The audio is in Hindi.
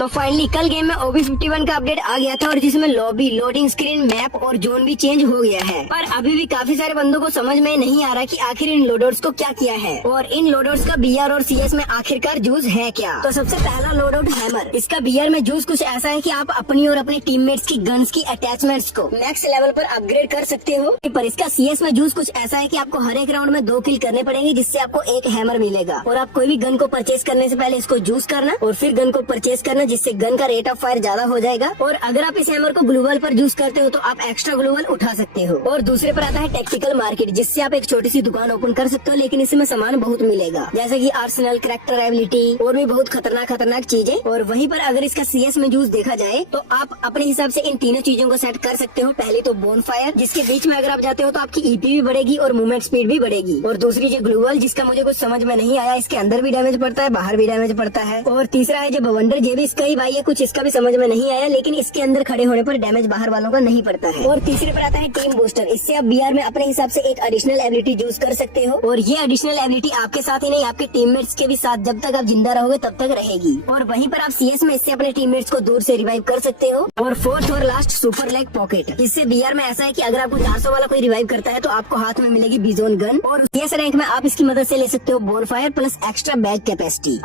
तो फाइनली कल गेम में OB51 का अपडेट आ गया था और जिसमें लॉबी, लोडिंग स्क्रीन, मैप और जोन भी चेंज हो गया है। पर अभी भी काफी सारे बंदों को समझ में नहीं आ रहा कि आखिर इन लोडर्स को क्या किया है और इन लोडर्स का BR और CS में आखिरकार जूस है क्या। तो सबसे पहला लोड आउट हैमर। इसका BR में जूस कुछ ऐसा है कि आप अपनी और अपने टीममेट्स की गन्स की अटैचमेंट्स को नेक्स्ट लेवल पर अपग्रेड कर सकते हो। पर इसका CS में जूस कुछ ऐसा है कि आपको हर एक राउंड में 2 किल करने पड़ेंगे जिससे आपको एक हैमर मिलेगा और आप कोई भी गन को परचेज करने से पहले इसको जूस करना और फिर गन को परचेज करना जिससे गन का रेट ऑफ फायर ज्यादा हो जाएगा। और अगर आप इस हैमर को ग्लूवल पर यूज करते हो तो आप एक्स्ट्रा ग्लूवल उठा सकते हो। और दूसरे पर आता है टैक्टिकल मार्केट, जिससे आप एक छोटी सी दुकान ओपन कर सकते हो, लेकिन इसमें सामान बहुत मिलेगा जैसे कि आर्सेनल, करैक्टर एबिलिटी और भी बहुत खतरनाक चीजें। और वहीं पर अगर इसका CS में यूज देखा जाए तो आप अपने हिसाब से इन तीनों चीजों को सेट कर सकते हो। पहली तो बोन फायर, जिसके बीच में अगर आप जाते हो तो आपकी EP भी बढ़ेगी और मूवमेंट स्पीड भी बढ़ेगी। और दूसरी जो ग्लूवल, जिसका मुझे कुछ समझ में नहीं आया, इसके अंदर भी डैमेज पड़ता है, बाहर भी डैमेज पड़ता है। और तीसरा है जो बवंडर, ये भी इसका ही भाई है, कुछ इसका भी समझ में नहीं आया, लेकिन इसके अंदर खड़े होने पर डैमेज बाहर वालों का नहीं पड़ता है। और तीसरे पर आता है टीम बूस्टर। इससे आप BR में अपने हिसाब से एक एडिशनल एबिलिटी यूज कर सकते हो और ये एडिशनल एबिलिटी आपके साथ ही नहीं, आपके टीममेट्स के भी साथ जब तक आप जिंदा रहोगे तब तक रहेगी। और वहीं पर आप CS में इससे अपने टीममेट्स को दूर से रिवाइव कर सकते हो। और फोर्थ और लास्ट सुपर लेग पॉकेट। इससे BR में ऐसा है कि अगर आपको 400 वाला कोई रिवाइव करता है तो आपको हाथ में मिलेगी बिजोन गन और CS रैंक में आप इसकी मदद से ले सकते हो bone fire plus extra bag capacity.